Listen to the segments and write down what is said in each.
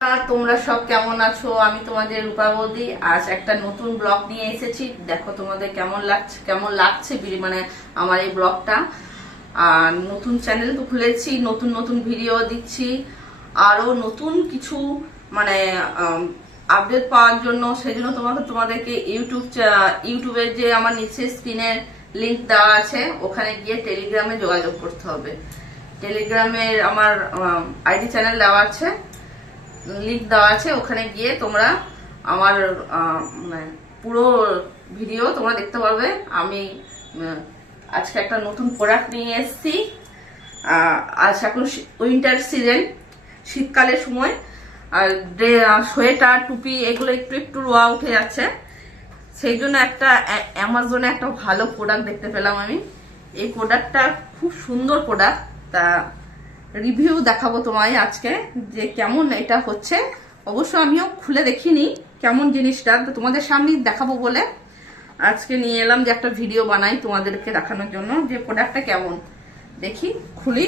তোমরা সব কেমন আছো? আমি তোমাদের রূপা বৌদি। আজ একটা নতুন ব্লগ নিয়ে এসেছি। দেখো তোমাদের কেমন লাগছে মানে আমার এই ব্লগটা। আর নতুন চ্যানেল তো খুলেছি, নতুন নতুন ভিডিও দিচ্ছি, আরো নতুন কিছু মানে আপডেট পাওয়ার জন্য। সেই জন্য তোমাদেরকে ইউটিউবের যে আমার নিচে স্ক্রিনের লিংক দেওয়া আছে, ওখানে গিয়ে টেলিগ্রামে যোগাযোগ করতে হবে। টেলিগ্রামের আমার আইডি চ্যানেল দেওয়া আছে, লিংক দেওয়া আছে, ওখানে গিয়ে তোমরা আমার মানে পুরো ভিডিও তোমরা দেখতে পারবে। আমি আজকে একটা নতুন প্রোডাক্ট নিয়ে এসেছি। আজ এখন উইন্টার সিজন, শীতকালের সময়, আর সোয়েটার টুপি এগুলো একটু একটু রোয়া উঠে যাচ্ছে। সেই জন্য একটা অ্যামাজনে একটা ভালো প্রোডাক্ট দেখতে পেলাম আমি। এই প্রোডাক্টটা খুব সুন্দর প্রোডাক্ট, তা রিভিউ দেখাবো তোমায় আজকে যে কেমন এটা হচ্ছে। অবশ্য আমিও খুলে দেখিনি কেমন জিনিসটা, তো তোমাদের সামনে দেখাবো বলে আজকে নিয়ে এলাম যে একটা ভিডিও বানাই তোমাদেরকে দেখানোর জন্য যে প্রোডাক্টটা কেমন। দেখি, খুলি।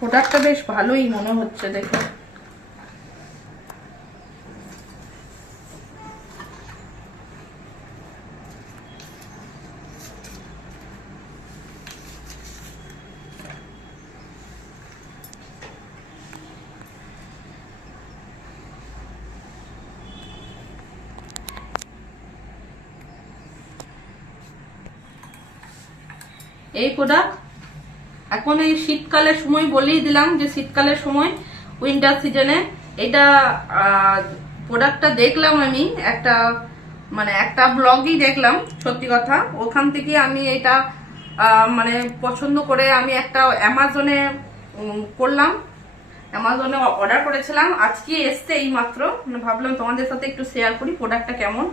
প্রোডাক্টটা বেশ ভালোই মনে হচ্ছে দেখে। এই প্রোডাক্ট এখন এই শীতকালের সময় বলেই দিলাম যে শীতকালের সময় উইন্টার সিজনে এটা প্রোডাক্টটা দেখলাম আমি একটা ব্লগই দেখলাম। সত্যি কথা, ওখান থেকে আমি এটা মানে পছন্দ করে আমি একটা অ্যামাজনে করলাম, অ্যামাজনে অর্ডার করেছিলাম। আজকে এসছে এই মাত্র, ভাবলাম তোমাদের সাথে একটু শেয়ার করি প্রোডাক্টটা কেমন।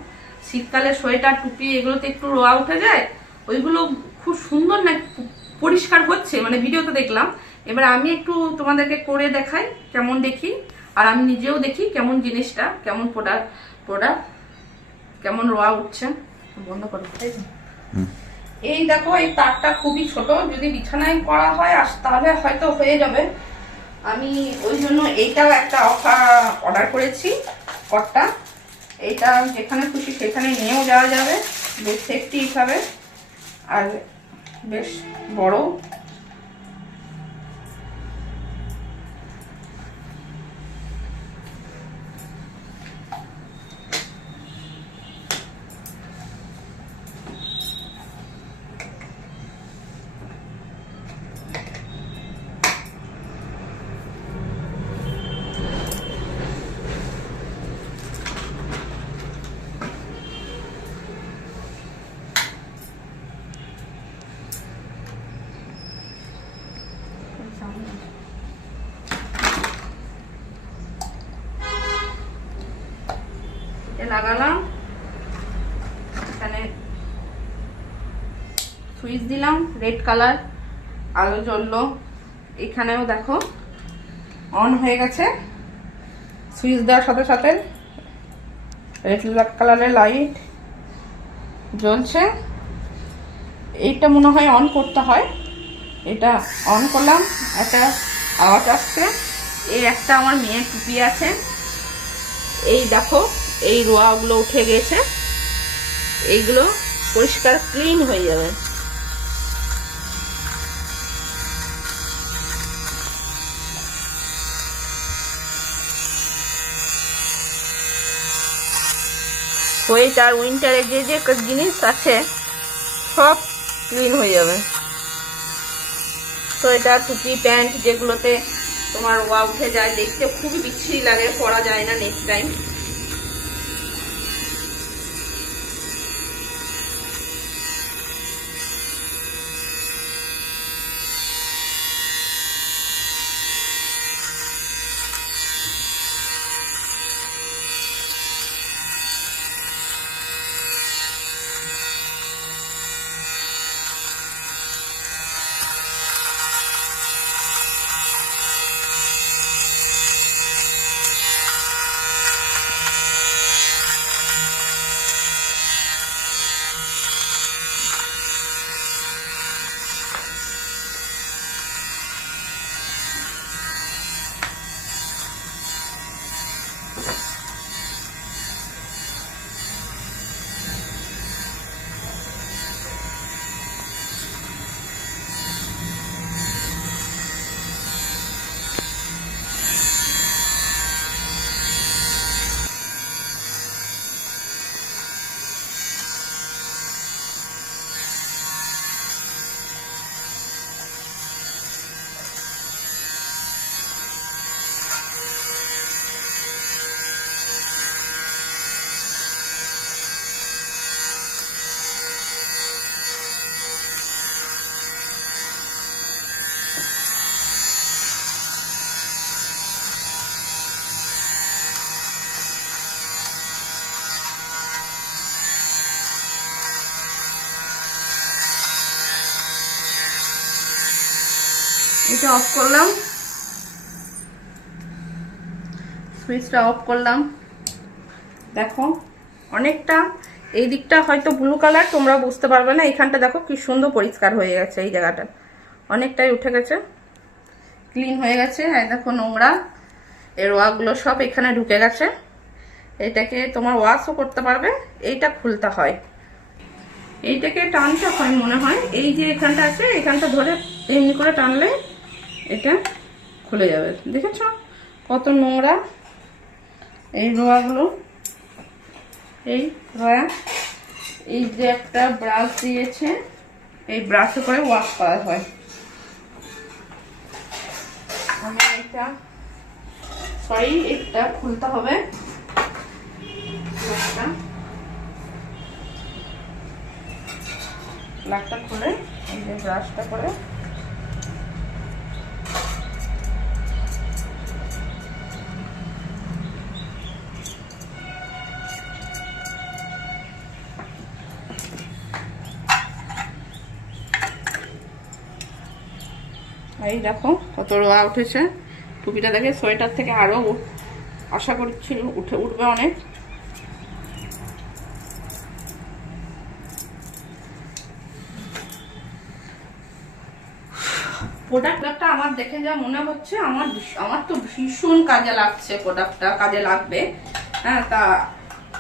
শীতকালে সোয়েটার টুপি এগুলোতে একটু রোয়া উঠে যায়, ওইগুলো খুব সুন্দর না পরিষ্কার হচ্ছে, মানে ভিডিওতে দেখলাম। এবার আমি একটু তোমাদেরকে করে দেখাই কেমন দেখি, আর আমি নিজেও দেখি কেমন জিনিসটা, কেমন প্রোডাক্ট কেমন রোয়া উঠছে। বন্ধ করো। এই দেখো, এই তারটা খুবই ছোট, যদি বিছানায় করা হয় তাহলে হয়তো হয়ে যাবে। আমি ওই জন্য এইটাও একটা অর্ডার করেছি, কটটা। এইটা যেখানে খুশি সেখানে নিয়েও যাওয়া যাবে বেশ সেফটি হিসাবে, আর বেশ বড়। লাগালাম, এখানে সুইচ দিলাম, রেড কালার আলো জ্বললো। এখানেও দেখো অন হয়ে গেছে, সুইচ দেওয়ার সাথে সাথে রেড কালারের লাইট জ্বলছে। এইটা মনে হয় অন করতে হয়, এটা অন করলাম, একটা আওয়াজ আসছে। এই একটা আমার মেয়ের টুপি আছে, এই দেখো এই রোয়াগুলো উঠে গেছে, এইগুলো পরিষ্কার ক্লিন হয়ে যাবে। সোয়েটার উইন্টারে যে যে জিনিস আছে সব ক্লিন হয়ে যাবে। সোয়েটার টুপি প্যান্ট যেগুলোতে তোমার রোয়া উঠে যায়, দেখতে খুবই বিচ্ছিরি লাগে, পরা যায় না নেক্সট টাইম। সুইচটা অফ করলাম, সুইচটা অফ করলাম। দেখো অনেকটা, এই দিকটা হয়তো ব্লু কালার, তোমরা বুঝতে পারবে না। এখানটা দেখো কি সুন্দর পরিষ্কার হয়ে গেছে, এই জায়গাটা অনেকটাই উঠে গেছে, ক্লিন হয়ে গেছে। এই দেখো নোংরা এর ওয়াগুলো সব এখানে ঢুকে গেছে। এটাকে তোমার ওয়াশও করতে পারবে। এইটা খুলতে হয়, এইটাকে টানতে হয় মনে হয়, এই যে এখানটা আছে এখানটা ধরে এমনি করে টানলে এটা খুলে যাবে। দেখেছ কত নোংরা এই রোয়াগুলো। এই রয়া, এই যে একটা ব্রাশ দিয়েছে, এই ব্রাশে করে ওয়াশ করা হয়। আমি এটা এটা খুলতে হবে, প্লাগটা খুলে এই যে ব্রাশটা করে এই দেখো কত রোয়া উঠেছে। টুপিটা দেখে সোয়েটার থেকে আরো আশা করছি উঠবে অনেক। প্রোডাক্টটা আমার দেখে যা মনে হচ্ছে, আমার তো ভীষণ কাজে লাগছে, প্রোডাক্টটা কাজে লাগবে। হ্যাঁ, তা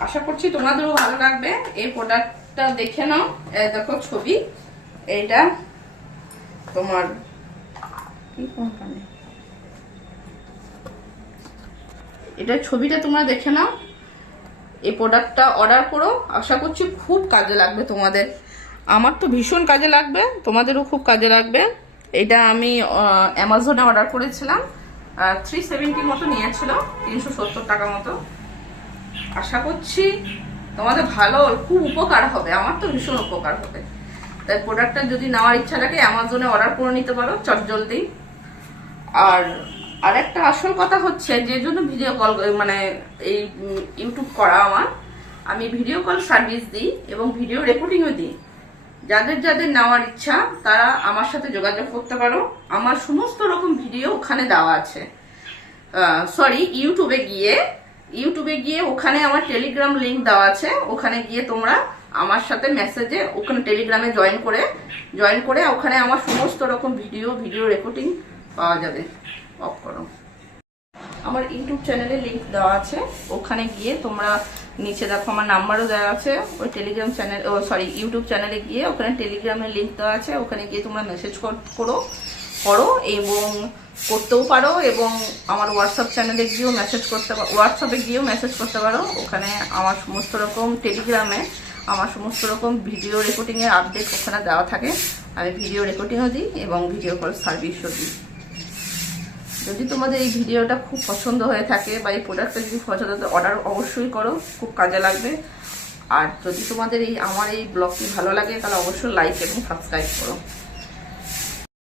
আশা করছি তোমাদেরও ভালো লাগবে। এই প্রোডাক্টটা দেখে নাও, দেখো ছবি, এইটা তোমার কি কোম্পানি, এটা ছবিটা তোমরা দেখে নাও। এই প্রোডাক্টটা অর্ডার করো, আশা করছি খুব কাজে লাগবে তোমাদের। আমার তো ভীষণ কাজে লাগবে, তোমাদেরও খুব কাজে লাগবে। এটা আমি অ্যামাজনে অর্ডার করেছিলাম, 370 মতো নিয়েছিল, 370 টাকা মতো। আশা করছি তোমাদের ভালো, খুব উপকার হবে, আমার তো ভীষণ উপকার হবে। তাই প্রোডাক্টটা যদি নেওয়ার ইচ্ছা থাকে অ্যামাজনে অর্ডার করে নিতে পারো চটজলদি। আর একটা আসল কথা হচ্ছে, যে জন্য ভিডিও কল মানে এই ইউটিউব করা আমার, আমি ভিডিও কল সার্ভিস দিই এবং ভিডিও রেকর্ডিংও দিই। যাদের যাদের নেওয়ার ইচ্ছা তারা আমার সাথে যোগাযোগ করতে পারো। আমার সমস্ত রকম ভিডিও ওখানে দেওয়া আছে। ইউটিউবে গিয়ে ওখানে আমার টেলিগ্রাম লিংক দেওয়া আছে, ওখানে গিয়ে তোমরা আমার সাথে মেসেজে ওখানে টেলিগ্রামে জয়েন করে ওখানে আমার সমস্ত রকম ভিডিও রেকর্ডিং পাওয়া যাবে। অফ করো। আমার ইউটিউব চ্যানেলে লিংক দেওয়া আছে, ওখানে গিয়ে তোমরা নিচে দেখো আমার নাম্বারও দেওয়া আছে। ওই টেলিগ্রাম চ্যানেল ইউটিউব চ্যানেলে গিয়ে ওখানে টেলিগ্রামের লিংক দেওয়া আছে, ওখানে গিয়ে তোমরা মেসেজ করো এবং করতেও পারো, এবং আমার হোয়াটসঅ্যাপ চ্যানেলে গিয়েও হোয়াটসঅ্যাপে গিয়েও মেসেজ করতে পারো। ওখানে আমার সমস্ত রকম টেলিগ্রামে আমার সমস্ত রকম ভিডিও রেকর্ডিংয়ের আপডেট ওখানে দেওয়া থাকে। আমি ভিডিও রেকর্ডিংও দিই এবং ভিডিও কল সার্ভিসও দিই। যদি তোমাদের এই ভিডিওটা খুব পছন্দ হয়ে থাকে বা এই প্রোডাক্টটা যদি পছন্দ হয়, অর্ডার অবশ্যই করো, খুব কাজে লাগবে। আর যদি তোমাদের আমার এই ব্লগটি ভালো লাগে তাহলে অবশ্যই লাইক এবং সাবস্ক্রাইব করো।